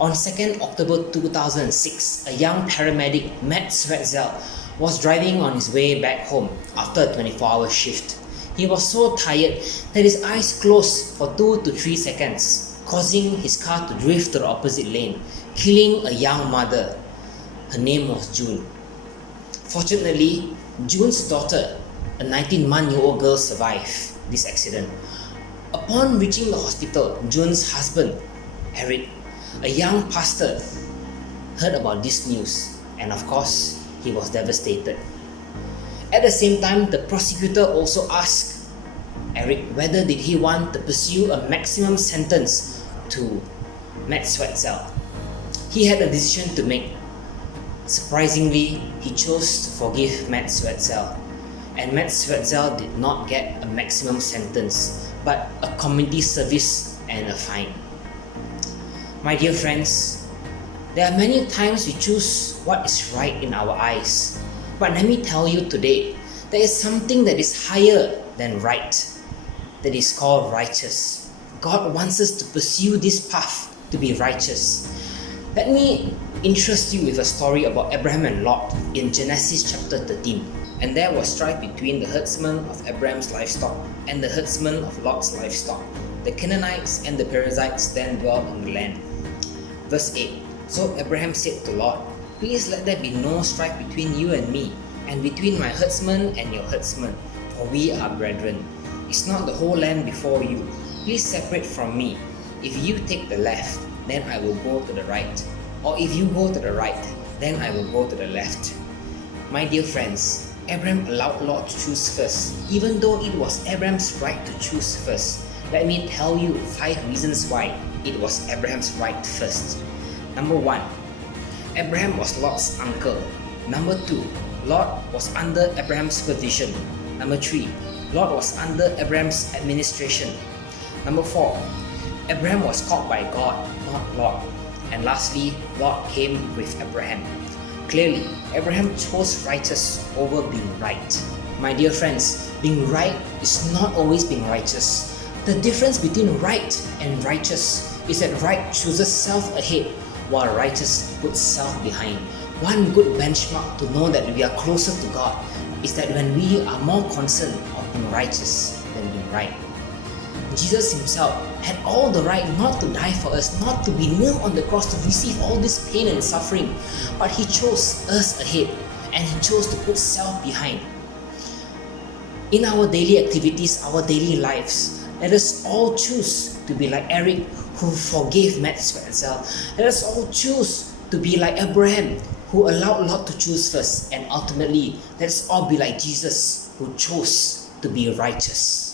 On 2nd October 2006, a young paramedic, Matt Swetzel, was driving on his way back home after a 24-hour shift. He was so tired that his eyes closed for 2 to 3 seconds, causing his car to drift to the opposite lane, killing a young mother. Her name was June. Fortunately, June's daughter, a 19-month-old girl, survived this accident. Upon reaching the hospital, June's husband, Eric, a young pastor, heard about this news, and of course, he was devastated. At the same time, the prosecutor also asked Eric whether did he want to pursue a maximum sentence to Matt Swetzel. He had a decision to make. Surprisingly, he chose to forgive Matt Swetzel, and Matt Swetzel did not get a maximum sentence, but a community service and a fine. My dear friends, there are many times we choose what is right in our eyes, but let me tell you today, there is something that is higher than right, that is called righteous. God wants us to pursue this path to be righteous. Let me interest you with a story about Abraham and Lot in Genesis chapter 13. And there was strife between the herdsmen of Abraham's livestock and the herdsmen of Lot's livestock. The Canaanites and the Perizzites then dwelt on the land. Verse 8. So Abraham said to Lot, "Please let there be no strife between you and me, and between my herdsmen and your herdsmen, for we are brethren. Is not the whole land before you? Please separate from me. If you take the left, then I will go to the right. Or if you go to the right, then I will go to the left." My dear friends, Abraham allowed Lot to choose first, even though it was Abraham's right to choose first. Let me tell you 5 reasons why it was Abraham's right first. Number 1, Abraham was Lot's uncle. Number 2, Lot was under Abraham's supervision. Number 3, Lot was under Abraham's administration. Number 4, Abraham was called by God, not Lot. And lastly, Lot came with Abraham. Clearly, Abraham chose righteous over being right. My dear friends, being right is not always being righteous. The difference between right and righteous is that right chooses self ahead, while righteous puts self behind. One good benchmark to know that we are closer to God is that when we are more concerned of being righteous than being right. Jesus himself had all the right not to die for us, not to be nailed on the cross, to receive all this pain and suffering, but he chose us ahead, and he chose to put self behind. In our daily activities, our daily lives, let us all choose to be like Eric, who forgave Matt Swetzel. Let us all choose to be like Abraham, who allowed Lot to choose first, and ultimately, let us all be like Jesus, who chose to be righteous.